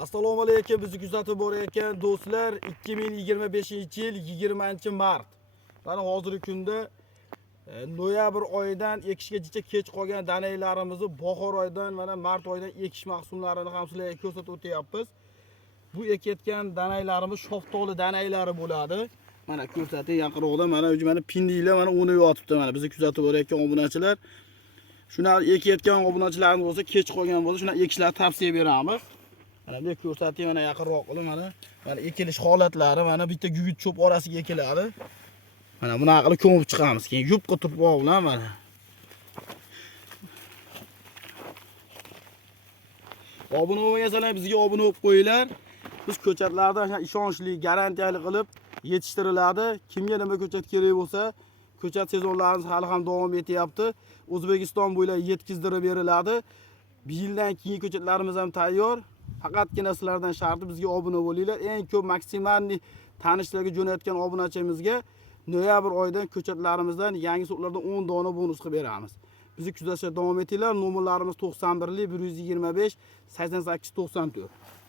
Assalomu alaykum, bizni kuzatib borayotgan do'stlar, 2025-yil 20-mart. Mana hozirgi kunda noyabr oyidan ekishgacha kech qolgan danaylarimizni bahor oyidan mana mart oyidan ekish mavsumlarini ham sizlarga ko'rsatib o'tyapmiz. Bu ekayotgan danaylarimiz shoftoli danaylari bo'ladi. Mana ko'rsatib yaqinroqda mana pindilar mana o'nib yotibdi. Mana bizni kuzatib borayotgan obunachilar. Shuni ekayotgan obunachilarimiz bo'lsa, kech qolgan bo'lsa, shuni ekishlarni tavsiya beramiz. Mana bu ko'rsatib mana yaqinroq qilib mana ekilish holatlari mana bitta gugurt cho'p orasiga ekiladi. Mana bunaqa qilib ko'mib chiqamiz. Keyin yupqa turpoq bilan mana. Obuna bo'lmasanlar bizga obuna bo'lib qo'yinglar. Biz ko'chatlardan ishonchli, garantiyali qilib yetishtiriladi. Kimga nima ko'chat kerak bo'lsa, ko'chat sezonlarimiz hali ham davom etyapti. O'zbekiston bo'ylab yetkazdirib beriladi. Bir yildan keyin ko'chatlarimiz ham tayyor. Faqatgina sizlardan sharti bizga obuna bo'linglar. Eng ko'p maksimalni tanishlarga jo'natgan obunachimizga noyabr oyidan ko'chatlarimizdan yangi sortlardan 10 dona bonus qilib beramiz. Bizni kuzatishda davom etinglar. Nomerlarimiz 91 125 88 94.